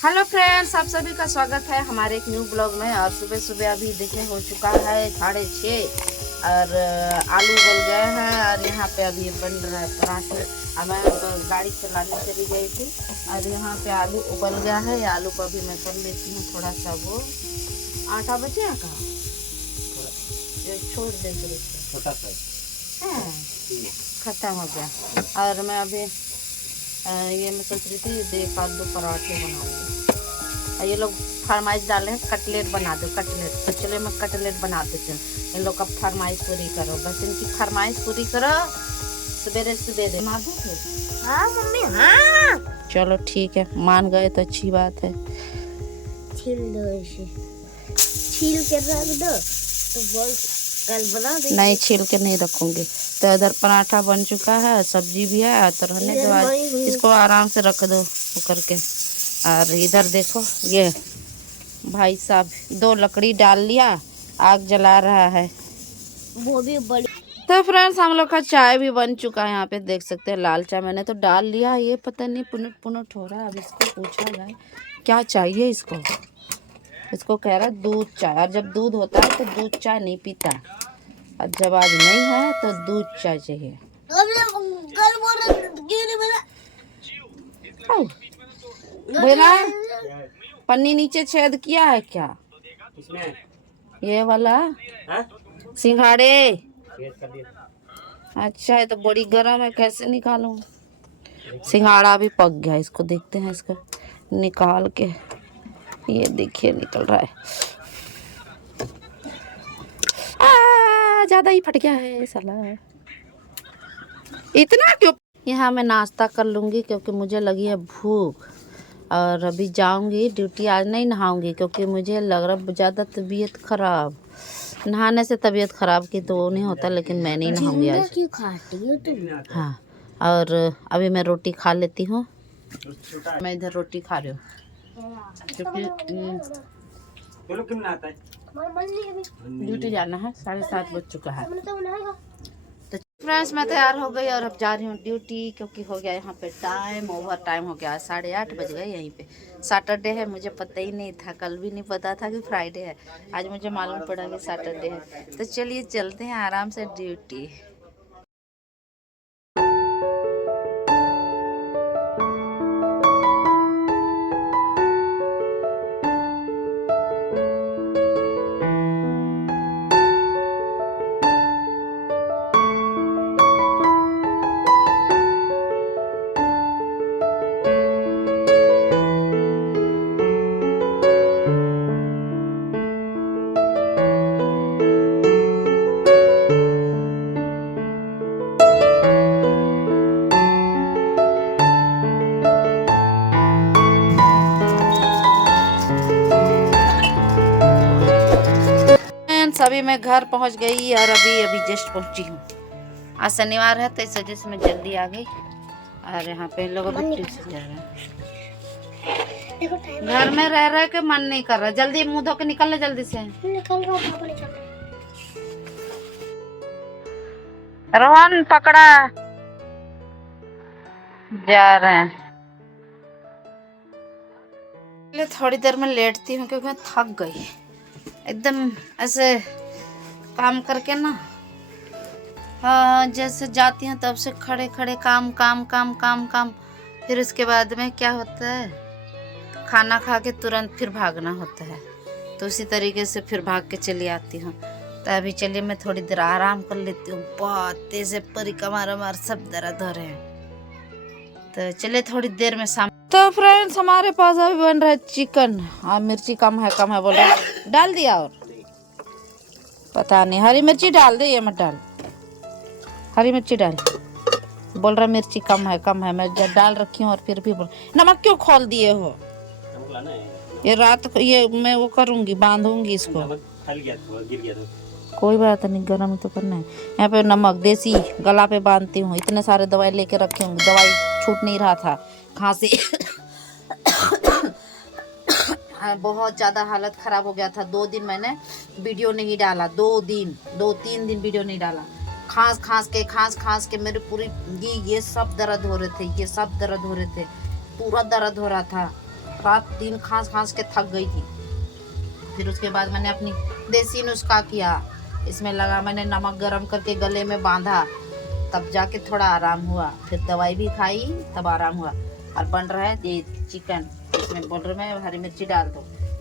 Hello friends, आप सभी का स्वागत है हमारे एक न्यू ब्लॉग में। और सुबह सुबह अभी देखें हो चुका है 6:30 और आलू उबल गए हैं। और यहाँ पे अभी बन रहा है पराठे। अब मैं गाड़ी चलाने चली गई थी और यहाँ पे आलू उबल गया है। आलू को अभी मैं कर लेती हूँ थोड़ा सा वो आटा बचे का छोड़ दे छोटा सा खत्म हो गया। और मैं अभी ये मैं सोच रही थी एक आध दो पराठे बनाऊंगी। ये लोग फरमाइश डाले हैं कटलेट बना दो कटलेट, तो चलो मैं कटलेट बना देती हूँ। इन लोग का फरमाइश पूरी करो, बस इनकी फरमाइश पूरी करो। सवेरे सवेरे बना दो फिर। हाँ मम्मी हाँ। चलो ठीक है, मान गए तो अच्छी बात है। छील दो इसे, छील के रख दो तो बोल कल बना दे। नहीं छील के नहीं रखूंगी। तो इधर पराठा बन चुका है, सब्जी भी है, तो रहने दो आज इसको आराम से रख दो वो करके। और इधर देखो ये भाई साहब 2 लकड़ी डाल लिया, आग जला रहा है वो भी बड़ी। तो फ्रेंड्स हम लोग का चाय भी बन चुका है। यहाँ पे देख सकते हैं लाल चाय मैंने तो डाल लिया। ये पता नहीं पुनट पुनट हो रहा है। अब इसको पूछा जाए क्या चाहिए इसको। इसको कह रहा है दूध चाय, और जब दूध होता है तो दूध चाय नहीं पीता, और जब आज नहीं है तो दूध चाय चाहिए। बेला पन्नी नीचे छेद किया है क्या ये वाला सिंघाड़े? अच्छा है तो बड़ी गर्म है, कैसे निकालूं? सिंघाड़ा भी पक गया, इसको देखते हैं, इसको निकाल के। ये देखिए निकल रहा है। ज्यादा ही फट गया है साला, इतना क्यों? यहाँ मैं नाश्ता कर लूँगी क्योंकि मुझे लगी है भूख। और अभी जाऊँगी ड्यूटी। आज नहीं नहाऊँगी क्योंकि मुझे लग रहा है ज़्यादा तबीयत ख़राब। नहाने से तबीयत ख़राब की तो नहीं होता, लेकिन मैं नहीं नहाऊँगी आज। क्यों खाती हो तुम? हाँ, और अभी मैं रोटी खा लेती हूँ। मैं इधर रोटी खा रही हूँ क्योंकि ड्यूटी जाना है। 7:30 बज चुका है। तो फ्रेंड्स मैं तैयार हो गई और अब जा रही हूँ ड्यूटी, क्योंकि हो गया यहाँ पे टाइम, ओवर टाइम हो गया। 8:30 बज गए। यहीं पे सैटरडे है, मुझे पता ही नहीं था, कल भी नहीं पता था कि फ्राइडे है। आज मुझे मालूम पड़ा कि सैटरडे है। तो चलिए चलते हैं आराम से ड्यूटी। अभी मैं घर पहुंच गई और अभी जस्ट पहुंची हूँ। आज शनिवार है तो इस वजह से मैं जल्दी आ गई। और यहाँ पे लोग अभी ट्यूशन जा रहे हैं। घर में रह रहे के मन नहीं कर रहा। जल्दी मुंह धो के निकल ले, जल्दी से निकल रहा हूँ, पापा निकल रहे। रोहन पकड़ा जा रहे हैं। थोड़ी देर में लेटती हूँ क्योंकि मैं थक गई एकदम ऐसे काम करके ना। हाँ, जैसे जाती हूँ तब से खड़े खड़े काम काम काम काम काम। फिर उसके बाद में क्या होता है, खाना खा के तुरंत फिर भागना होता है। तो उसी तरीके से फिर भाग के चली आती हूँ। तो अभी चलिए मैं थोड़ी देर आराम कर लेती हूँ। बहुत तेज है, परी कमर वमर सब दर्द हो रहे हैं। तो चलिए थोड़ी देर में शाम। तो फ्रेंड्स हमारे पास अभी बन रहा है चिकन। मिर्ची कम है बोल रहे, डाल दिया और पता नहीं। हरी मिर्ची डाल दे, ये मत डाल, हरी मिर्ची डाल। बोल रहा मिर्ची कम है। मैं डाल रखी हूँ और फिर भी बोल नमक क्यों खोल दिए हो? ये रात को ये मैं वो करूँगी, बांधूंगी इसको। गिर गया तो कोई बात नहीं, गर्म तो करना है। यहाँ पे नमक देसी गला पे बांधती हूँ। इतने सारे दवाई लेके रखे हूँ, दवाई छूट नहीं रहा था खांसी। बहुत ज़्यादा हालत ख़राब हो गया था। 2 दिन मैंने वीडियो नहीं डाला, 2-3 दिन वीडियो नहीं डाला। खांस के मेरे पूरी ये सब दर्द हो रहे थे, पूरा दर्द हो रहा था। रात दिन खांस के थक गई थी। फिर उसके बाद मैंने अपनी देसी नुस्खा किया, इसमें लगा, मैंने नमक गरम करके गले में बांधा, तब जाके थोड़ा आराम हुआ। फिर दवाई भी खाई, तब आराम हुआ। और बन रहा है ये चिकन, इसमें बोल रहे मैं हरी मिर्ची डाल दो,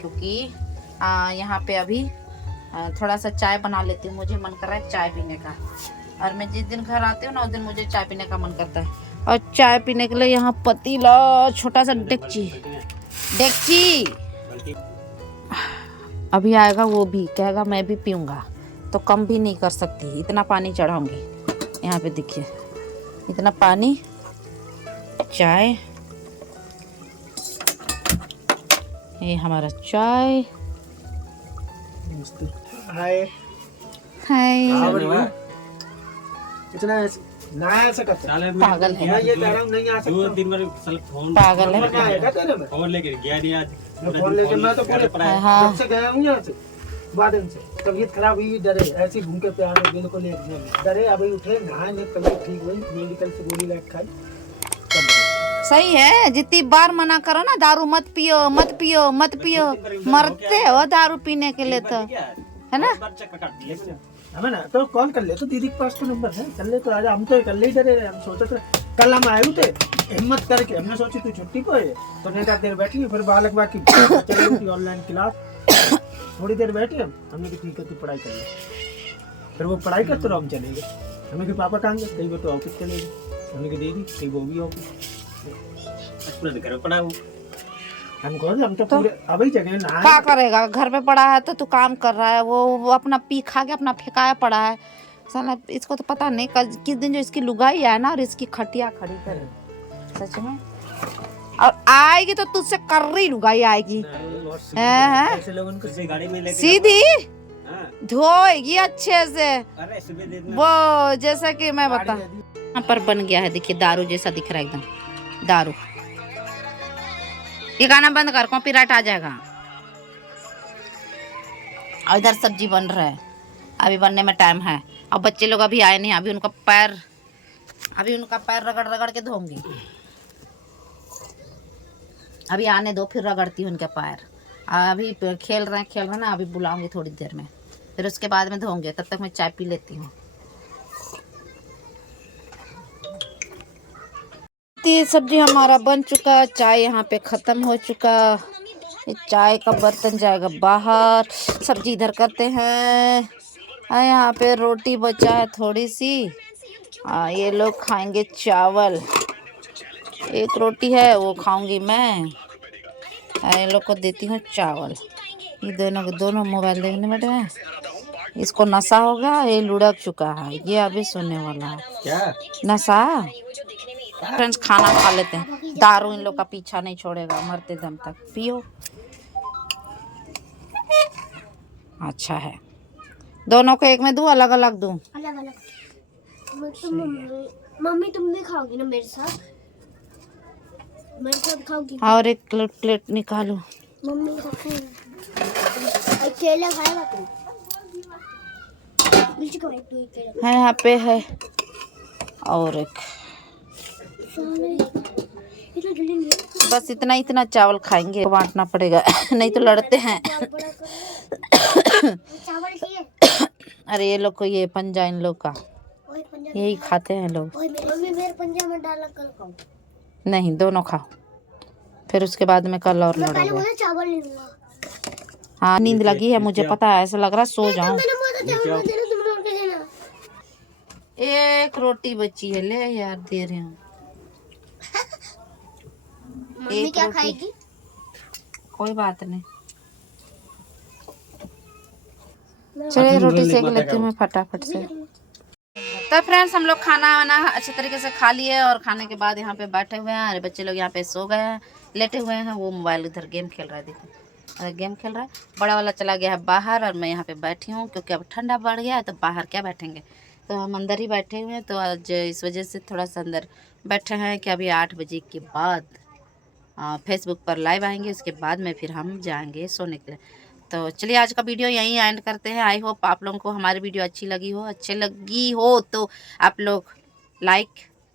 क्योंकि यहाँ पे अभी थोड़ा सा चाय बना लेती हूँ, मुझे मन कर रहा है चाय पीने का। और मैं जिस दिन घर आती हूँ ना, उस दिन मुझे चाय पीने का मन करता है। और चाय पीने के लिए यहाँ पतीला, छोटा सा डेगची, अभी आएगा, वो भी कहेगा मैं भी पीऊँगा, तो कम भी नहीं कर सकती, इतना पानी चढ़ाऊँगी। यहाँ पे देखिए इतना पानी, चाय, ये हमारा चाय। हाय हाय, इतना नया से करता पागल है, मैं ये कह रहा हूँ नहीं आ सकता। दिन भर फोन पागल है। क्या आएगा तेरे में? फोन लेके गया नहीं आज। फोन लेके मैं तो पूरे हाँ। जब से गया हूँ यहाँ से बादल से, तबीयत खराब हुई, डरे ऐसे घूम के प्यार में बिल्कुल डरे। अभी उठे नहाए, तबीयत ठीक हुई, मेडिकल से गोली लाइट खाई, सही है। जितनी बार मना करो ना, दारू मत पियो मत पियो मत पियो, मरते हो दारू पीने के लिए, तो है ना। हमें ना तो कॉल कर ले, तो दीदी के पास तो नंबर है, कर ले तो आजा। हम तो कल ही डरे रहे, हम सोचे थे कल हम आए थे हिम्मत करके, हमने सोची तू छुट्टी पे है तो नहीं देर बैठी, फिर बालक बाकी चलेगी ऑनलाइन क्लास, थोड़ी देर बैठे हमने कि ठीक है तू पढ़ाई कर ले। फिर वो पढ़ाई कर तो हम चलेंगे, हमें कि पापा कहाँ गए, कहीं वो तो ऑफिस चले गए, हमें कि दीदी कहीं वो भी ऑफिस, घर पड़ा हूँ हम तो पूरे अभी जगह ना क्या करेगा, घर पे पड़ा है तो तू काम कर रहा है, वो अपना पी खा के अपना फेंकाया पड़ा है साला। इसको तो पता नहीं किस दिन जो इसकी लुगाई है ना, और इसकी खटिया खड़ी करे सच में, और आएगी तो तुझसे कर रही लुगाई आएगी, ऐसे लोगों को गाड़ी में लेके सीधी धोएगी अच्छे से, अरे सुबह दे देना। वो जैसा कि मैं बता यहाँ पर बन गया है, देखिए दारू जैसा दिख रहा है एकदम, दारू। ये गाना बंद कर, कॉपीराइट आ जाएगा। और इधर सब्जी बन रहा है, अभी बनने में टाइम है। अब बच्चे लोग अभी आए नहीं, अभी उनका पैर रगड़ रगड़ के धोऊंगी। अभी आने दो, फिर रगड़ती हूँ उनके पैर। अभी खेल रहे हैं ना, अभी बुलाऊंगी थोड़ी देर में, फिर उसके बाद में धोऊंगे। तब तक मैं चाय पी लेती हूँ। सब्जी हमारा बन चुका, चाय यहाँ पे खत्म हो चुका। ये चाय का बर्तन जाएगा बाहर। सब्जी इधर करते हैं। यहाँ पे रोटी बचा है थोड़ी सी, ये लोग खाएंगे चावल। एक रोटी है वो खाऊंगी मैं, ये लोग को देती हूँ चावल। ये दोनों मोबाइल देखने बैठे हैं। इसको नशा होगा, ये लुढ़क चुका है, ये अभी सोने वाला है। क्या नशा। फ्रेंड्स खाना खा लेते हैं, दारू इन लोग का पीछा नहीं छोड़ेगा, मरते दम तक पियो। अच्छा है, दोनों को एक में दूं, अलग अलग दूं? अलग अलग। मम्मी तुम भी खाओगी ना मेरे साथ खाओगी? और एक प्लेट निकालो। मम्मी केला खाएगा तुम? है यहाँ पे है, और एक बस इतना चावल खाएंगे, बांटना पड़ेगा नहीं तो लड़ते हैं। अरे ये लोग को, ये पंजा इन लोग का, यही खाते हैं लोग। मेरे पंजा में डाला कर खाओ। नहीं, दोनों खाओ, फिर उसके बाद में कल और लड़ोगे। चावल ले लूंगा। हाँ नींद लगी है मुझे, पता है, ऐसा लग रहा है सो जाऊं। एक रोटी बची है, ले यार दे रहे हूँ। मम्मी क्या खाएगी? कोई बात नहीं, चलिए रोटी सेक लेती हूँ मैं फटाफट से। तो फ्रेंड्स हम लोग खाना वाना अच्छे तरीके से खा लिए, और खाने के बाद यहाँ पे बैठे हुए हैं। अरे बच्चे लोग यहाँ पे सो गए हैं, लेटे हुए हैं। वो मोबाइल इधर गेम खेल रहा है, देखो गेम खेल रहा है। बड़ा वाला चला गया है बाहर, और मैं यहाँ पे बैठी हूँ, क्योंकि अब ठंडा बढ़ गया है तो बाहर क्या बैठेंगे, तो हम अंदर ही बैठे हुए हैं। तो आज इस वजह से थोड़ा सा अंदर बैठे हैं कि अभी 8 बजे के बाद फेसबुक पर लाइव आएंगे, उसके बाद में फिर हम जाएंगे सोने के लिए। तो चलिए आज का वीडियो यहीं एंड करते हैं। आई होप आप लोगों को हमारी वीडियो अच्छी लगी हो तो आप लोग लाइक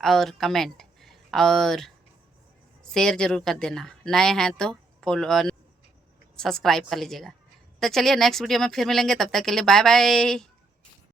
और कमेंट और शेयर ज़रूर कर देना, नए हैं तो फॉलो सब्सक्राइब कर लीजिएगा। तो चलिए नेक्स्ट वीडियो में फिर मिलेंगे, तब तक के लिए बाय बाय।